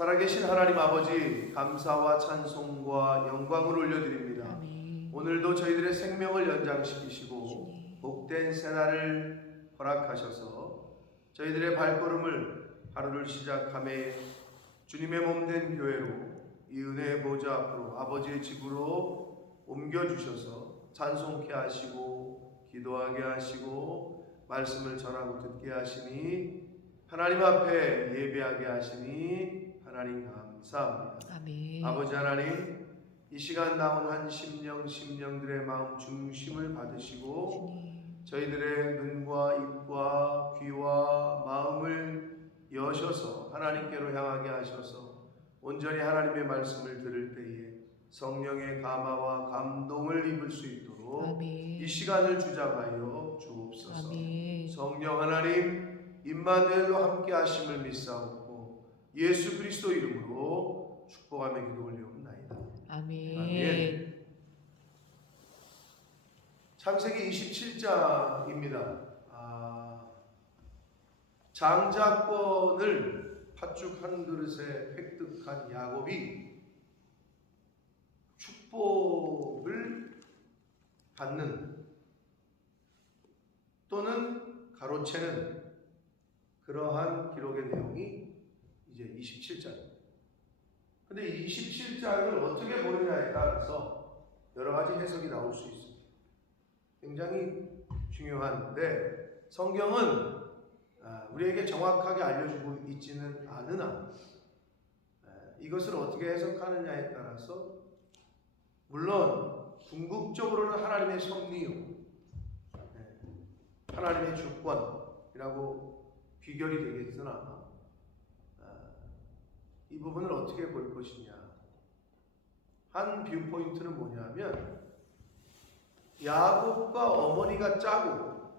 살아계신 하나님 아버지, 감사와 찬송과 영광을 올려드립니다. 아멘. 오늘도 저희들의 생명을 연장시키시고 주님. 복된 새날을 허락하셔서 저희들의 발걸음을 하루를 시작함에 주님의 몸된 교회로 이 은혜의 보좌 앞으로 아버지의 집으로 옮겨주셔서 찬송케 하시고 기도하게 하시고 말씀을 전하고 듣게 하시니 하나님 앞에 예배하게 하시니 하나님 감사합니다. 아멘. 아버지 하나님, 이 시간 남은 한 심령들의 마음 중심을 받으시고 주님. 저희들의 눈과 입과 귀와 마음을 여셔서 하나님께로 향하게 하셔서 온전히 하나님의 말씀을 들을 때에 성령의 감화와 감동을 입을 수 있도록 아멘. 이 시간을 주장하여 주옵소서. 아멘. 성령 하나님, 임마누엘로 함께 하심을 믿사옵고 예수 그리스도 이름으로 축복하며 기도 올리옵나이다. 아멘. 아멘. 창세기 27장입니다. 장자권을 팥죽 한 그릇에 획득한 야곱이 축복을 받는 또는 가로채는 그러한 기록의 내용이 이제 27장입니다. 근데 이 27장을 어떻게 보느냐에 따라서 여러 가지 해석이 나올 수 있습니다. 굉장히 중요한데 성경은 우리에게 정확하게 알려주고 있지는 않으나 이것을 어떻게 해석하느냐에 따라서 물론 궁극적으로는 하나님의 섭리요, 하나님의 주권이라고 귀결이 되겠으나 이 부분을 어떻게 볼 것이냐. 한 뷰포인트는 뭐냐면 야곱과 어머니가 짜고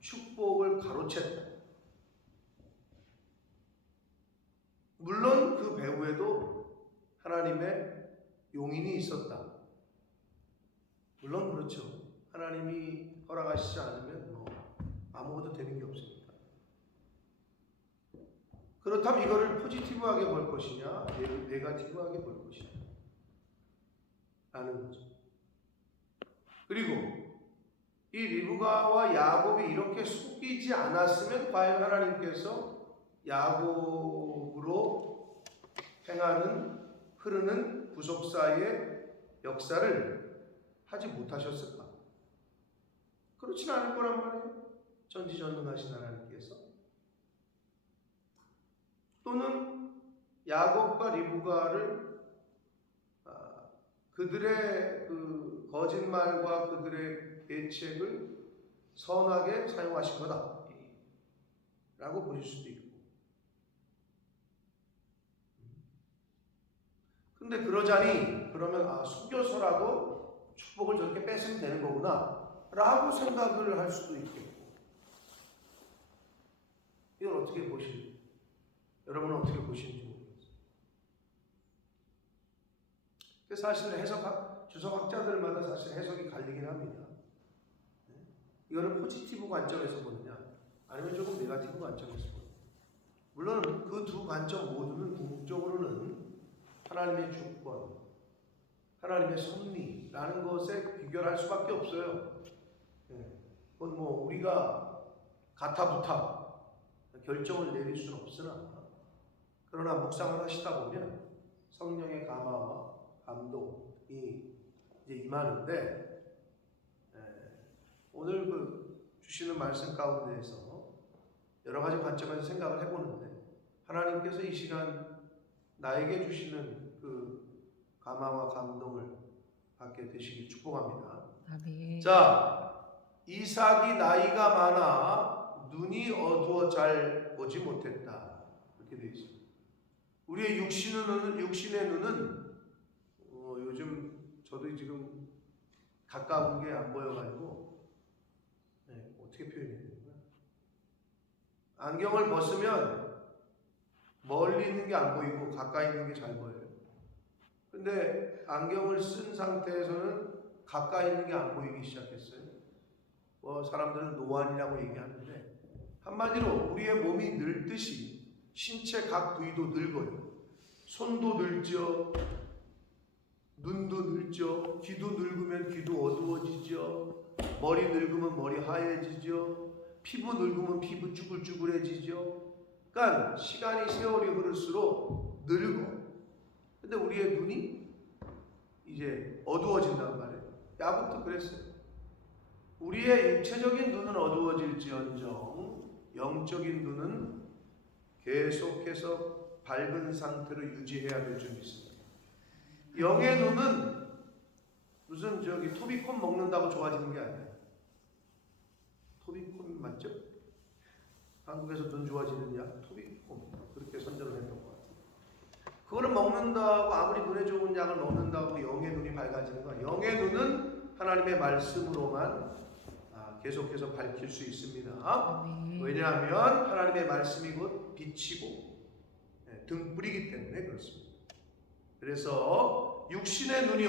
축복을 가로챘다. 물론 그 배후에도 하나님의 용인이 있었다. 물론 그렇죠. 하나님이 허락하시지 않으면 아무것도 되는 게 없습니다. 그렇다면 이거를 포지티브하게 볼 것이냐, 네거티브하게 볼 것이냐 라는 거죠. 그리고 이 리브가와 야곱이 이렇게 속이지 않았으면 과연 하나님께서 야곱으로 흐르는 구속사의 역사를 하지 못하셨을까? 그렇진 않을 거란 말이에요. 전지전능하신 하나님께서. 또는 야곱과 리브가를 그들의 그 거짓말과 그들의 계책을 선하게 사용하신 거다 라고 보실 수도 있고, 근데 그러면 속여서라도 축복을 저렇게 뺏으면 되는 거구나 라고 생각을 할 수도 있겠고, 이걸 여러분은 어떻게 보시는지 모르겠어요. 사실 주석학자들마다 사실 해석이 갈리긴 합니다. 이거를 포지티브 관점에서 보느냐, 아니면 조금 네거티브 관점에서 보느냐. 물론 그 두 관점 모두는 궁극적으로는 하나님의 주권, 하나님의 섭리라는 것에 비교할 수밖에 없어요. 그건 우리가 가타부타 결정을 내릴 수는 없으나, 그러나 묵상을 하시다 보면 성령의 감화와 감동이 이제 임하는데, 오늘 주시는 말씀 가운데에서 여러 가지 관점에서 생각을 해보는데, 하나님께서 이 시간 나에게 주시는 그 감화와 감동을 받게 되시길 축복합니다. 아멘. 자, 이삭이 나이가 많아 눈이 어두워 잘 보지 못했다. 이렇게 되어 있습니다. 우리의 육신의 눈은 요즘 저도 지금 가까운 게 안 보여가지고 어떻게 표현해야 되는가? 안경을 벗으면 멀리 있는 게 안 보이고 가까이 있는 게 잘 보여요. 근데 안경을 쓴 상태에서는 가까이 있는 게 안 보이기 시작했어요. 사람들은 노안이라고 얘기하는데, 한마디로 우리의 몸이 늙듯이 신체 각 부위도 늙어요. 손도 늙죠. 눈도 늙죠. 귀도 늙으면 귀도 어두워지죠. 머리 늙으면 머리 하얘지죠. 피부 늙으면 피부 쭈글쭈글해지죠. 그러니까 시간이 세월이 흐를수록 늙어. 근데 우리의 눈이 이제 어두워진단 말이에요. 야곱도 그랬어요. 우리의 육체적인 눈은 어두워질지언정 영적인 눈은 계속해서 밝은 상태로 유지해야 될 줄 믿습니다. 영의 눈은 무슨 토비콘 먹는다고 좋아지는 게 아니에요. 토비콘 맞죠? 한국에서 눈 좋아지는 약 토비콘 그렇게 선전을 했던 것 같아요. 그거를 먹는다고 아무리 눈에 좋은 약을 먹는다고 영의 눈이 밝아지는 거 아니에요. 영의 눈은 하나님의 말씀으로만 계속해서 밝힐 수 있습니다. 왜냐하면 하나님의 말씀이 곧 빛이고 등불이기 때문에 그렇습니다. 그래서 육신의 눈이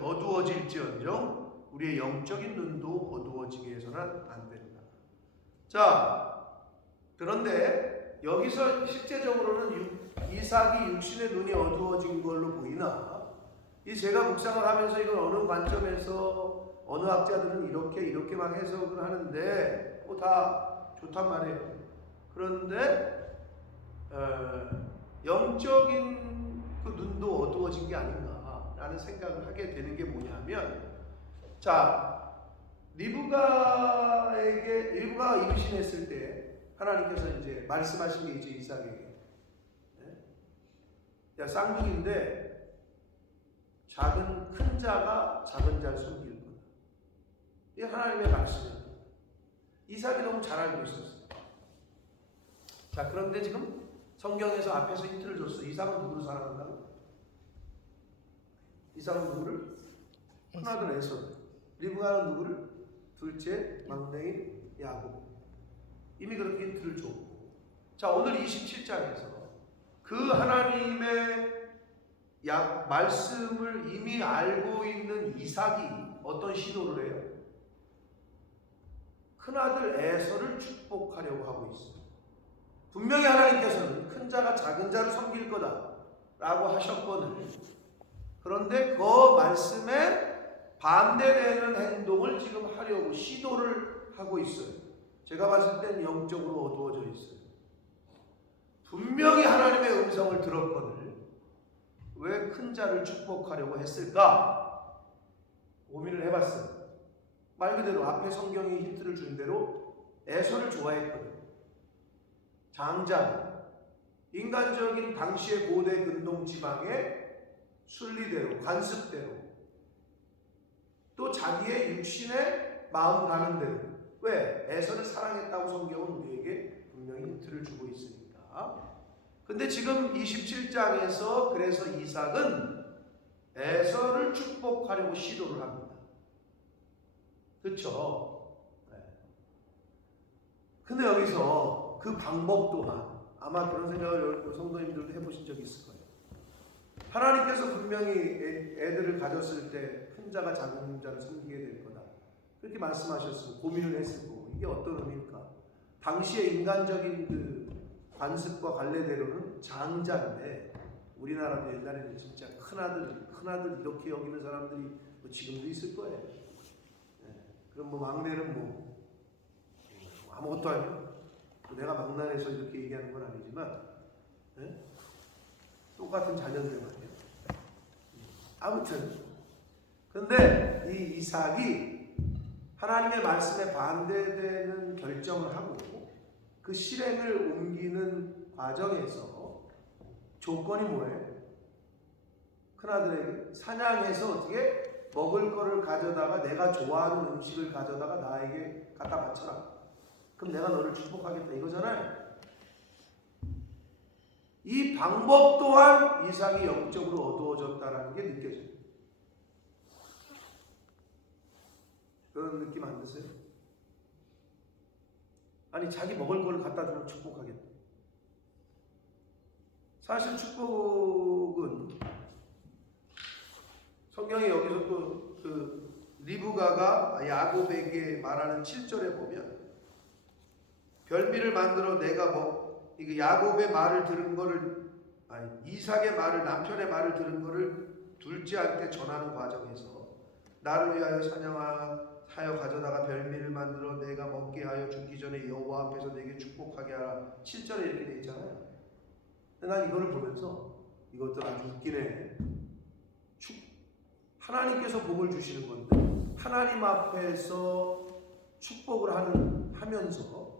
어두워질지언정 우리의 영적인 눈도 어두워지게 해서는 안 됩니다. 자, 그런데 여기서 실제적으로는 이삭이 육신의 눈이 어두워진 걸로 보이나 이 제가 묵상을 하면서 이걸 어느 관점에서 어느 학자들은 이렇게 막 해석을 하는데 다 좋단 말이에요. 그런데 영적인 그 눈도 어두워진 게 아닌가라는 생각을 하게 되는 게 뭐냐면, 자, 리브가가 임신했을 때 하나님께서 이제 말씀하신 게 있죠. 이삭에게. 야, 쌍둥이인데 큰 자가 작은 자를 섬길 거다. 이게 하나님의 말씀이에요. 이삭이 너무 잘 알고 있었어요. 자, 그런데 지금 성경에서 앞에서 힌트를 줬어요. 이삭은 누구를 사랑한다고? 이삭은 누구를? 큰아들 에서. 리브가는 누구를? 둘째 막내인 야곱. 이미 그렇게 힌트를 줬고. 자, 오늘 27장에서 그 하나님의 말씀을 이미 알고 있는 이삭이 어떤 시도를 해요? 큰아들 에서를 축복하려고 하고 있어요. 분명히 하나님께서는 큰 자가 작은 자를 섬길 거다 라고 하셨거든요. 그런데 그 말씀에 반대되는 행동을 지금 하려고 시도를 하고 있어요. 제가 봤을 땐 영적으로 어두워져 있어요. 분명히 하나님의 음성을 들었거늘 왜 큰 자를 축복하려고 했을까? 고민을 해봤어요. 말 그대로 앞에 성경이 힌트를 준 대로 에서를 좋아했거든요. 장자, 인간적인 당시의 고대 근동 지방의 순리대로, 관습대로, 또 자기의 육신의 마음 가는 대로. 왜? 에서를 사랑했다고 성경은 우리에게 분명히 힌트를 주고 있으니까. 근데 지금 27장에서 그래서 이삭은 에서를 축복하려고 시도를 합니다. 그렇죠? 네. 근데 여기서 그 방법 또한 아마 그런 생각을 성도님들도 해보신 적이 있을 거예요. 하나님께서 분명히 애들을 가졌을 때 큰 자가 작은 자를 섬기게 될 거다 그렇게 말씀하셨으면 고민을 했을 거고, 이게 어떤 의미일까? 당시의 인간적인 그 관습과 관례대로는 장자인데, 우리나라도 옛날에는 진짜 큰아들 이렇게 여기는 사람들이 뭐 지금도 있을 거예요. 네. 그럼 뭐 막내는 뭐 아무것도 아니야. 내가 막내에서 이렇게 얘기하는 건 아니지만, 네? 똑같은 자녀들 말이에요. 아무튼 근데 이 이삭이 하나님의 말씀에 반대되는 결정을 하고 그 실행을 옮기는 과정에서 조건이 뭐예요? 큰아들에게 사냥해서 어떻게 먹을 거를 가져다가 내가 좋아하는 음식을 가져다가 나에게 갖다 바쳐라. 그럼 내가 너를 축복하겠다 이거잖아요. 이 방법 또한 이삭이 영적으로 어두워졌다는 게 느껴져요. 그런 느낌 안 드세요? 아니, 자기 먹을 거를 갖다 주면 축복하겠다. 사실 축복은 성경에 여기서 또 그 리브가가 야곱에게 말하는 7절에 보면, 별미를 만들어 내가 이게 야곱의 말을 들은 거를 이삭의 말을, 남편의 말을 들은 거를 둘째한테 전하는 과정에서 나를 위하여 사냥하여 가져다가 별미를 만들어 내가 먹게 하여 죽기 전에 여호와 앞에서 내게 축복하게 하라. 7절에 이렇게 돼 있잖아요. 근데 난 이거를 보면서 이것도 아주 웃기네. 하나님께서 복을 주시는 건데 하나님 앞에서 축복을 하면서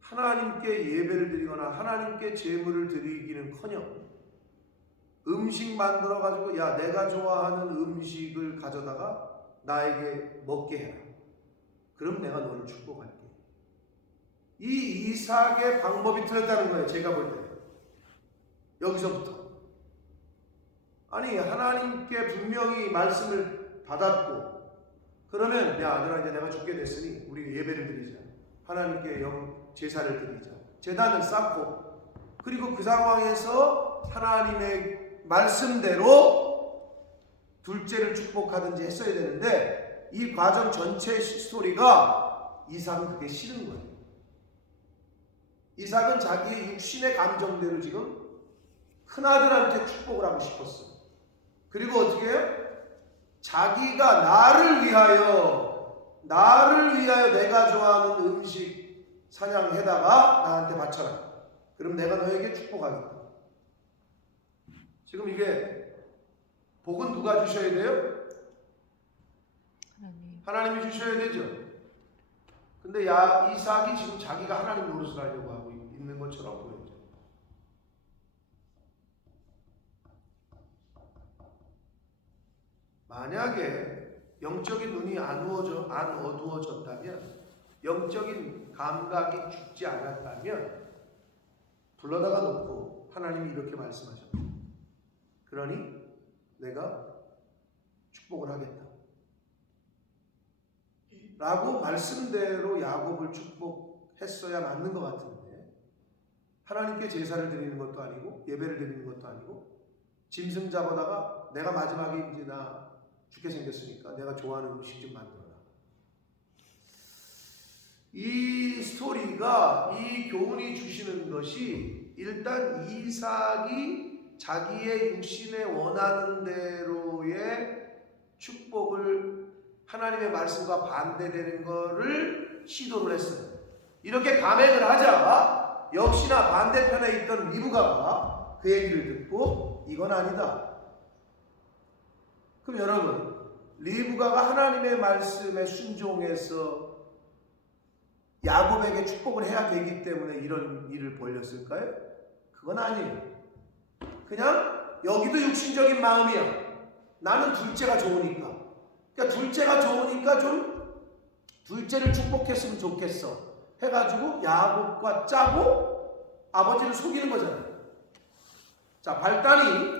하나님께 예배를 드리거나 하나님께 제물을 드리기는커녕 음식 만들어 가지고 야 내가 좋아하는 음식을 가져다가 나에게 먹게 해라. 그럼 내가 너를 축복할게. 이 이삭의 방법이 틀렸다는 거예요. 제가 볼 때. 여기서부터. 아니 하나님께 분명히 말씀을 받았고 그러면 야 아들아 이제 내가 죽게 됐으니 우리 예배를 드리자. 하나님께 제사를 드리자. 제단을 쌓고 그리고 그 상황에서 하나님의 말씀대로 둘째를 축복하든지 했어야 되는데 이 과정 전체의 스토리가 이삭은 그게 싫은 거예요. 이삭은 자기의 육신의 감정대로 지금 큰아들한테 축복을 하고 싶었어요. 그리고 어떻게 해요? 자기가 나를 위하여 내가 좋아하는 음식 사냥해다가 나한테 바쳐라. 그럼 내가 너에게 축복하겠다. 지금 이게 복은 누가 주셔야 돼요? 하나님이 주셔야 되죠. 근데 이삭이 지금 자기가 하나님 노릇을 하려고 하고 있는 것처럼 보여요. 만약에 영적인 눈이 안 어두워졌다면, 영적인 감각이 죽지 않았다면 불러다가 놓고 하나님이 이렇게 말씀하셨다. 그러니 내가 축복을 하겠다 라고 말씀대로 야곱을 축복했어야 맞는 것 같은데, 하나님께 제사를 드리는 것도 아니고 예배를 드리는 것도 아니고 짐승 잡아다가 내가 마지막에 이제 나 죽게 생겼으니까 내가 좋아하는 음식 좀 만들어라. 이 스토리가, 이 교훈이 주시는 것이 일단 이삭이 자기의 육신에 원하는 대로의 축복을 하나님의 말씀과 반대되는 것을 시도를 했어요. 이렇게 감행을 하자 역시나 반대편에 있던 리브가가 그 얘기를 듣고 이건 아니다. 그럼 여러분, 리브가가 하나님의 말씀에 순종해서 야곱에게 축복을 해야 되기 때문에 이런 일을 벌였을까요? 그건 아니에요. 그냥 여기도 육신적인 마음이야. 나는 둘째가 좋으니까. 그러니까 둘째가 좋으니까 좀 둘째를 축복했으면 좋겠어 해가지고 야곱과 짜고 아버지를 속이는 거잖아요. 자, 발단이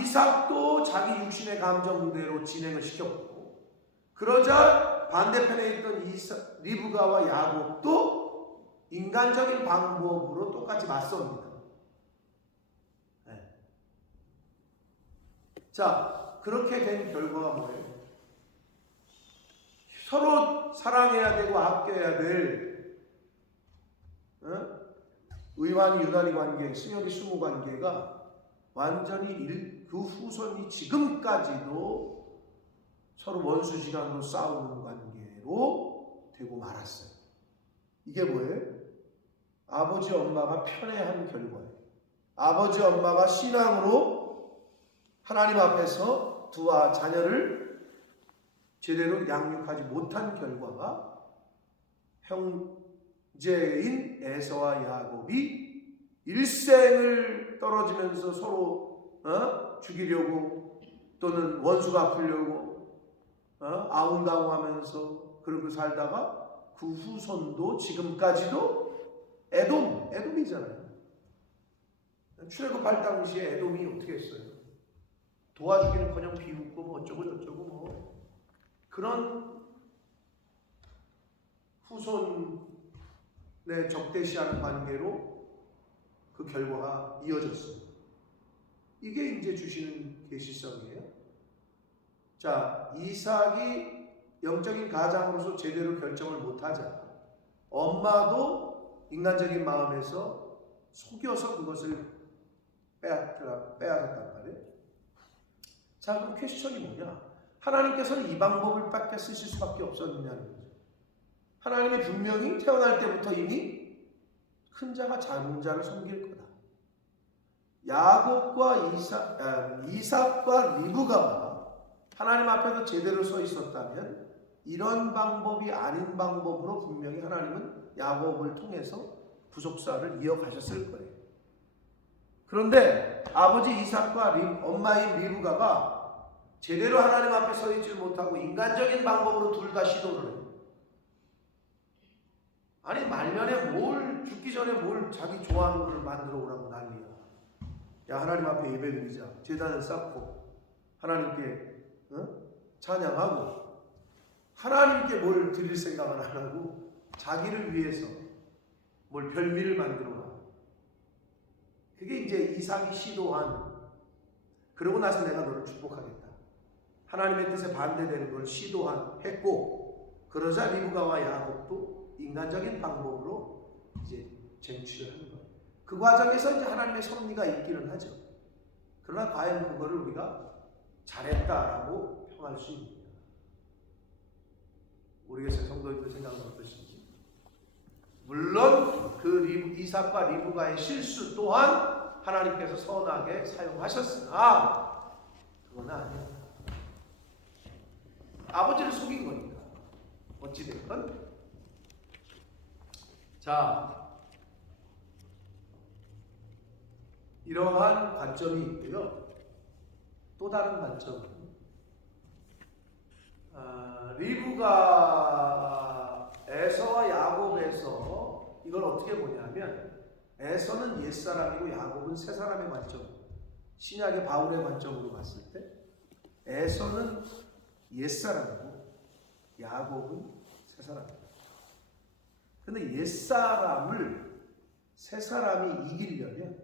이삭도 자기 육신의 감정대로 진행을 시켰고, 그러자 반대편에 있던 리브가와 야곱도 인간적인 방법으로 똑같이 맞섭니다. 네. 자, 그렇게 된 결과가 뭐예요? 서로 사랑해야 되고 아껴야 될 의환이 유난히 관계, 승혁이 수무 관계가 완전히 그 후손이 지금까지도 서로 원수지간으로 싸우는 관계로 되고 말았어요. 이게 뭐예요? 아버지 엄마가 편애한 결과예요. 아버지 엄마가 신앙으로 하나님 앞에서 두 자녀를 제대로 양육하지 못한 결과가 형제인 에서와 야곱이 일생을 떨어지면서 서로 죽이려고 또는 원수가 아프려고 아웅다웅하면서 그렇게 살다가 그 후손도 지금까지도 에돔이잖아요. 출애굽할 당시에 에돔이 어떻게 했어요? 도와주기는커녕 비웃고 뭐 어쩌고 저쩌고 뭐 그런 후손의 적대시하는 관계로 그 결과가 이어졌습니다. 이게 이제 주시는 계시성이에요. 자, 이삭이 영적인 가장으로서 제대로 결정을 못하자 엄마도 인간적인 마음에서 속여서 그것을 빼앗았단 말이에요. 자, 그럼 퀘스천이 뭐냐? 하나님께서는 이 방법을 밖에 쓰실 수밖에 없었느냐는 거죠. 하나님이 분명히 태어날 때부터 이미 큰 자가 작은 자를 섬길 거다. 야곱과 이삭과 리브가가 하나님 앞에서 제대로 서 있었다면 이런 방법이 아닌 방법으로 분명히 하나님은 야곱을 통해서 부속사를 이어가셨을 거예요. 그런데 아버지 이삭과 엄마인 리브가가 제대로 하나님 앞에 서 있지 못하고 인간적인 방법으로 둘 다 시도를 해요. 아니 말년에 뭘 죽기 전에 뭘 자기 좋아하는 걸 만들어 오라고 난리야. 야, 하나님 앞에 예배드리자. 제단을 쌓고 하나님께 찬양하고 하나님께 뭘 드릴 생각은 안 하고 자기를 위해서 뭘 별미를 만들어 와. 그게 이제 이삭이 시도한, 그러고 나서 내가 너를 축복하겠다, 하나님의 뜻에 반대되는 걸 했고, 그러자 리브가와 야곱도 인간적인 방법으로 이제 쟁취를 하는 거예요. 그 과정에서 이제 하나님의 섭리가 있기는 하죠. 그러나 과연 그거를 우리가 잘했다라고 평할 수 있느냐? 모르겠어요. 성도님들 생각은 어떠신지. 물론 그 이삭과 리브가의 실수 또한 하나님께서 선하게 사용하셨으나 그건 아니야. 아버지를 속인 거니까. 어찌됐건. 자, 이러한 관점이 있고요. 또 다른 관점은 리브가 에서와 야곱에서 이걸 어떻게 보냐면, 에서는 옛사람이고 야곱은 새사람의 관점, 신약의 바울의 관점으로 봤을 때 에서는 옛사람이고 야곱은 새사람입니다. 근데 옛사람을 새사람이 이기려면,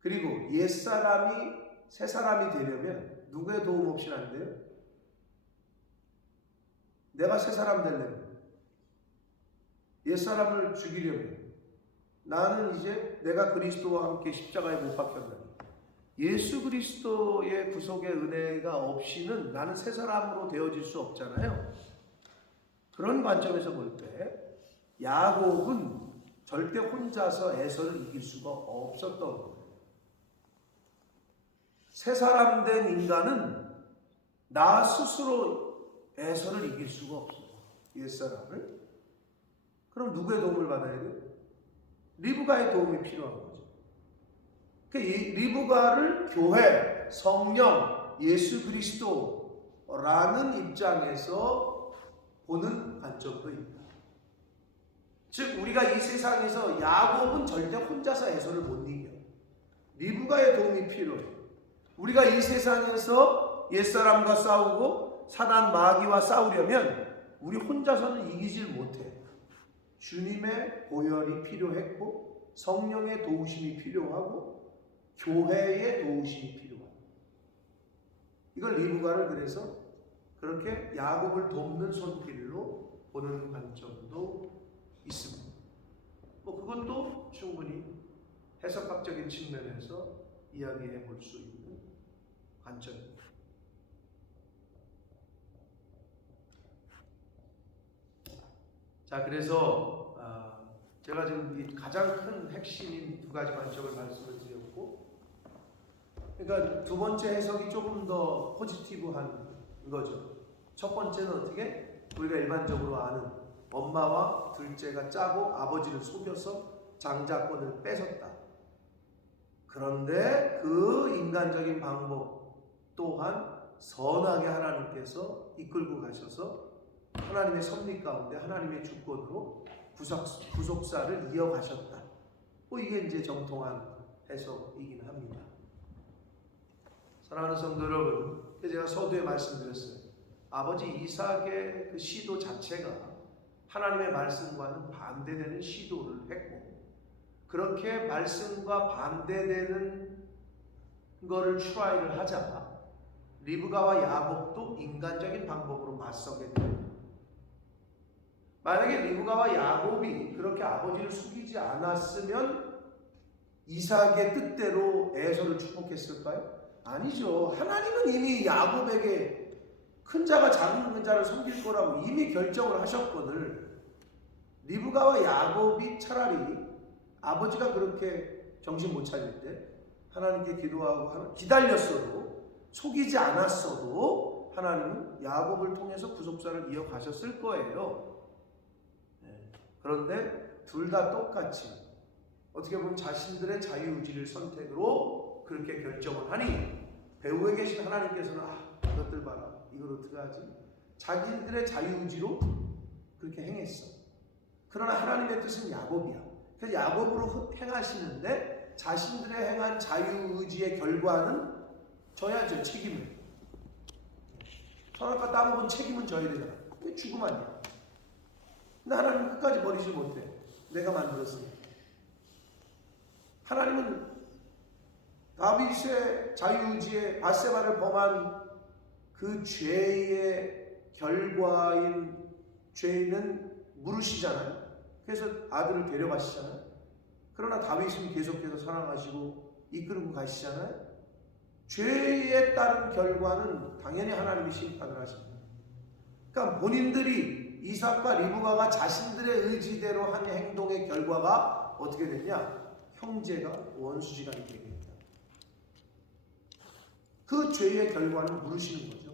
그리고 옛사람이 새사람이 되려면 누구의 도움 없이는 안 돼요? 내가 새사람 되려면, 옛사람을 죽이려면 나는 이제 내가 그리스도와 함께 십자가에 못 박혔나니 예수 그리스도의 구속의 은혜가 없이는 나는 새사람으로 되어질 수 없잖아요. 그런 관점에서 볼 때 야곱은 절대 혼자서 에서를 이길 수가 없었던 거예요. 새사람 된 인간은 나 스스로 에서를 이길 수가 없어요. 옛사람을. 그럼 누구의 도움을 받아야 돼요? 리브가의 도움이 필요한 거죠. 리브가를 교회, 성령, 예수 그리스도라는 입장에서 보는 관점도 있다. 즉 우리가 이 세상에서 야곱은 절대 혼자서 에서를 못 이겨. 리브가의 도움이 필요해. 우리가 이 세상에서 옛사람과 싸우고 사단 마귀와 싸우려면 우리 혼자서는 이기질 못해. 주님의 보혈이 필요했고 성령의 도우심이 필요하고 교회의 도우심이 필요하다. 이걸 리브가를 그래서 그렇게 야곱을 돕는 손길로 보는 관점도 있습니다. 그것도 충분히 해석학적인 측면에서 이야기해 볼 수 있는 관점입니다. 자, 그래서 제가 지금 이 가장 큰 핵심인 두 가지 관점을 말씀을 드렸고, 그러니까 두 번째 해석이 조금 더 포지티브한 거죠. 첫 번째는 어떻게? 우리가 일반적으로 아는 엄마와 둘째가 짜고 아버지를 속여서 장자권을 뺏었다. 그런데 그 인간적인 방법 또한 선하게 하나님께서 이끌고 가셔서 하나님의 섭리 가운데 하나님의 주권으로 구속사를 이어가셨다. 이게 이제 정통한 해석이긴 합니다. 사랑하는 성도 여러분, 제가 서두에 말씀드렸어요. 아버지 이삭의 그 시도 자체가 하나님의 말씀과는 반대되는 시도를 했고, 그렇게 말씀과 반대되는 거를 트라이를 하자 리브가와 야곱도 인간적인 방법으로 맞서게 됩니다. 만약에 리브가와 야곱이 그렇게 아버지를 속이지 않았으면 이삭의 뜻대로 에서를 축복했을까요? 아니죠. 하나님은 이미 야곱에게 큰 자가 작은 자를 섬길 거라고 이미 결정을 하셨거늘 리브가와 야곱이 차라리 아버지가 그렇게 정신 못 차릴 때 하나님께 기도하고 기다렸어도 속이지 않았어도 하나님은 야곱을 통해서 구속사를 이어가셨을 거예요. 그런데 둘 다 똑같이 어떻게 보면 자신들의 자유의지를 선택으로 그렇게 결정을 하니 배후에 계신 하나님께서는 이것들 봐라, 이걸 어떻게 하지? 자기들의 자유의지로 그렇게 행했어. 그러나 하나님의 뜻은 야곱이야. 그래서 야곱으로 행하시는데 자신들의 행한 자유의지의 결과는 져야죠. 책임을. 선악과 따먹은 책임은 져야 되잖아. 그게 죽음 아니야. 근데 하나님은 끝까지 버리지 못해. 내가 만들었으니까. 하나님은 다윗의 자유의지에 밧세바를 범한 그 죄의 결과인 죄는 물으시잖아요. 그래서 아들을 데려가시잖아요. 그러나 다윗은 계속해서 사랑하시고 이끌고 가시잖아요. 죄에 따른 결과는 당연히 하나님이 심판을 하십니다. 그러니까 본인들이 이삭과 리브가가 자신들의 의지대로 한 행동의 결과가 어떻게 됐냐? 형제가 원수지간이 되게 됩니다. 그 죄의 결과는 물으시는 거죠.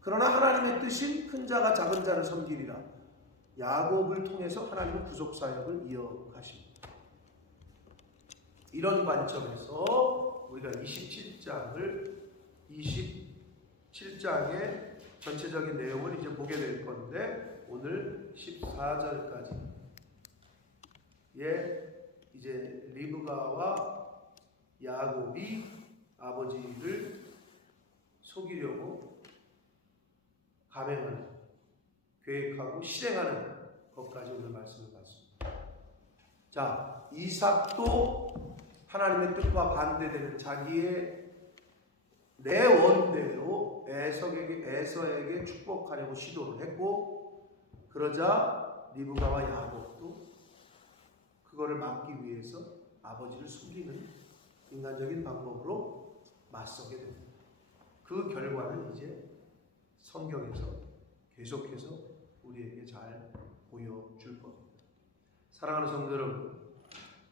그러나 하나님의 뜻인 큰 자가 작은 자를 섬기리라. 야곱을 통해서 하나님은 구속사역을 이어가십니다. 이런 관점에서 우리가 27장의 전체적인 내용을 이제 보게 될 건데 오늘 14절까지 이제 리브가와 야곱이 아버지를 속이려고 감행하는, 계획하고 실행하는 것까지 오늘 말씀을 봤습니다. 자, 이삭도 하나님의 뜻과 반대되는 자기의 내 원대로 에서에게 축복하려고 시도를 했고, 그러자 리브가와 야곱도 그거를 막기 위해서 아버지를 숨기는 인간적인 방법으로 맞서게 됩니다. 그 결과는 이제 성경에서 계속해서 우리에게 잘 보여줄 겁니다. 사랑하는 성도 여러분,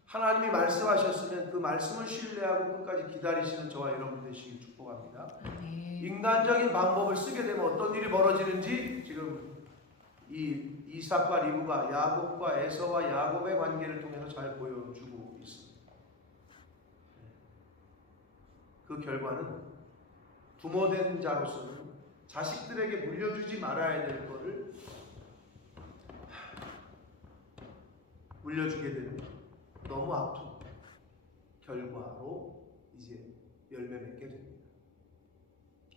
하나님이 말씀하셨으면 그 말씀을 신뢰하고 끝까지 기다리시는 저와 여러분 되시길 축복합니다. 인간적인 방법을 쓰게 되면 어떤 일이 벌어지는지 지금 이 이삭과 리브가 야곱과 에서와 야곱의 관계를 통해서 잘 보여주고 있습니다. 그 결과는 부모된 자로서는 자식들에게 물려주지 말아야 될 것을 물려주게 되는 너무 아픈 결과로 이제 열매 맺게 됩니다.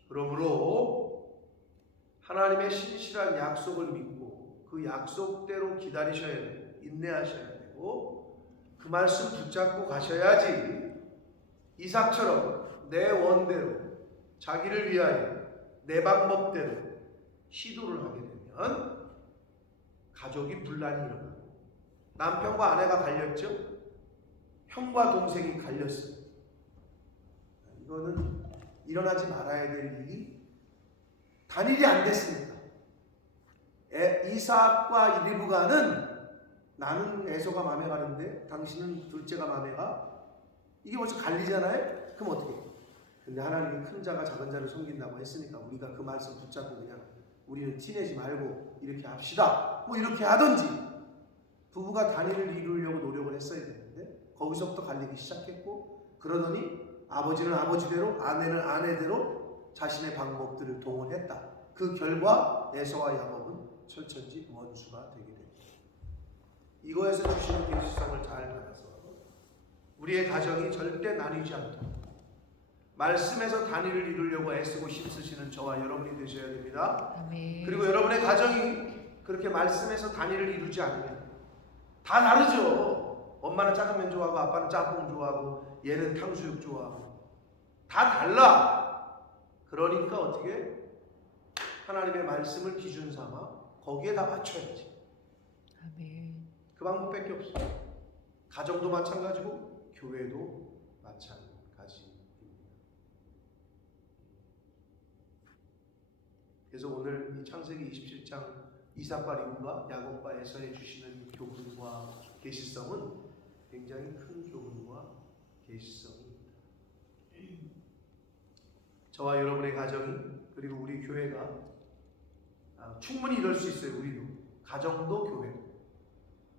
그러므로 하나님의 신실한 약속을 믿고 그 약속대로 기다리셔야 되고 인내하셔야 되고 그 말씀 붙잡고 가셔야지 이삭처럼 내 원대로 자기를 위하여 내 방법대로 시도를 하게 되면 가족이 분란이 일어나고 남편과 아내가 갈렸죠? 형과 동생이 갈렸어요. 이거는 일어나지 말아야 될 일이 단일이 안 됐습니다. 이삭과 리브가는 나는 에서가 마음에 가는데 당신은 둘째가 마음에 가? 이게 벌써 갈리잖아요? 그럼 어떻게 해요? 근데 하나님이 큰 자가 작은 자를 섬긴다고 했으니까 우리가 그 말씀 붙잡고 그냥 우리는 티내지 말고 이렇게 합시다. 뭐 이렇게 하든지 부부가 단일을 이루려고 노력을 했어야 되는데 거기서부터 갈리기 시작했고 그러더니 아버지는 아버지대로 아내는 아내대로 자신의 방법들을 동원했다. 그 결과 에서와 야곱은 철천지 원수가 되게 됩니다. 이거에서 주시는 계시성을 잘 받아서 우리의 가정이 절대 나뉘지 않도록 말씀에서 단일을 이루려고 애쓰고 힘쓰시는 저와 여러분이 되셔야 됩니다. 아멘. 그리고 여러분의 가정이 그렇게 말씀에서 단일을 이루지 않으면 다 다르죠. 엄마는 짜장면 좋아하고 아빠는 짬뽕 좋아하고 얘는 탕수육 좋아하고 다 달라. 그러니까 어떻게 하나님의 말씀을 기준 삼아 거기에 다 맞춰야지. 아멘. 그 방법밖에 없어. 가정도 마찬가지고 교회도 마찬가지입니다. 그래서 오늘 이 창세기 27장 이삭과 림과 야곱과 에서에 주시는 교훈과 계시성은 굉장히 큰 교훈과 계시성입니다. 저와 여러분의 가정이 그리고 우리 교회가 충분히 이럴 수 있어요. 우리도 가정도 교회도.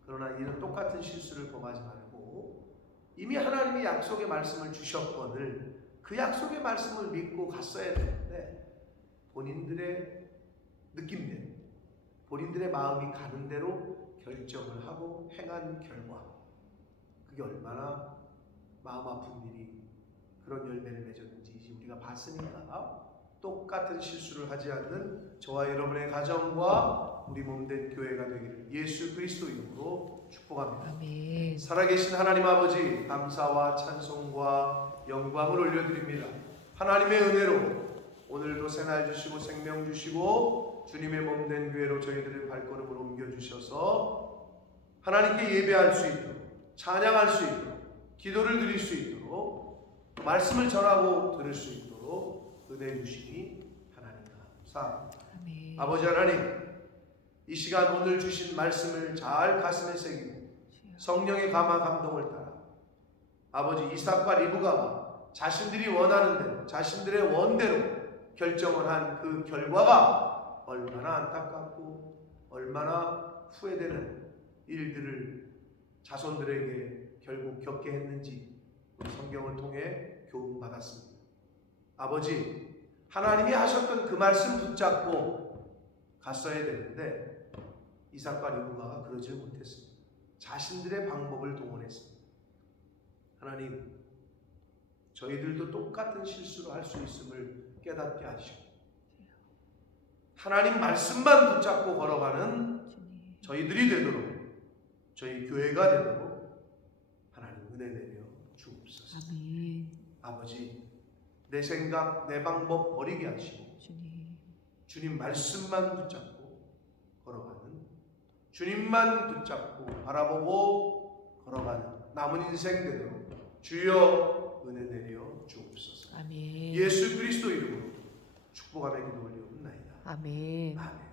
그러나 이런 똑같은 실수를 범하지 말고 이미 하나님이 약속의 말씀을 주셨거늘 그 약속의 말씀을 믿고 갔어야 되는데 본인들의 느낌대로 본인들의 마음이 가는 대로 결정을 하고 행한 결과 그게 얼마나 마음 아픈 일이 그런 열매를 맺었는지 이제 우리가 봤으니까 똑같은 실수를 하지 않는 저와 여러분의 가정과 우리 몸된 교회가 되기를 예수 그리스도 이름으로 축복합니다. 아멘. 살아계신 하나님 아버지 감사와 찬송과 영광을 올려드립니다. 하나님의 은혜로 오늘도 새날 주시고 생명 주시고 주님의 몸된 교회로 저희들의 발걸음을 옮겨주셔서 하나님께 예배할 수 있도록 찬양할 수 있도록 기도를 드릴 수 있도록 말씀을 전하고 들을 수 있도록 은혜 주시니 하나님 감사합니다. 아멘. 아버지 하나님 이 시간 오늘 주신 말씀을 잘 가슴에 새기고 성령의 감화 감동을 따라 아버지 이삭과 리브가가 자신들이 원하는 대로 자신들의 원대로 결정을 한 그 결과가 얼마나 안타깝고 얼마나 후회되는 일들을 자손들에게 결국 겪게 했는지 성경을 통해 교훈받았습니다. 아버지 하나님이 하셨던 그 말씀 붙잡고 갔어야 되는데 이삭과 리브가가 그러지 못했습니다. 자신들의 방법을 동원했습니다. 하나님 저희들도 똑같은 실수를 할 수 있음을 깨닫게 하시고 하나님 말씀만 붙잡고 걸어가는 저희들이 되도록 저희 교회가 되도록 하나님 은혜 내려 주옵소서. 아멘. 아버지 내 생각 내 방법 버리게 하시고 주님 말씀만 붙잡고 걸어가는 주님만 붙잡고 바라보고 걸어가는 남은 인생 되도록 주여 은혜 내려 주옵소서. 아멘. 예수 그리스도 이름으로 축복하며 기도 올리옵나이다. 아멘. 아멘.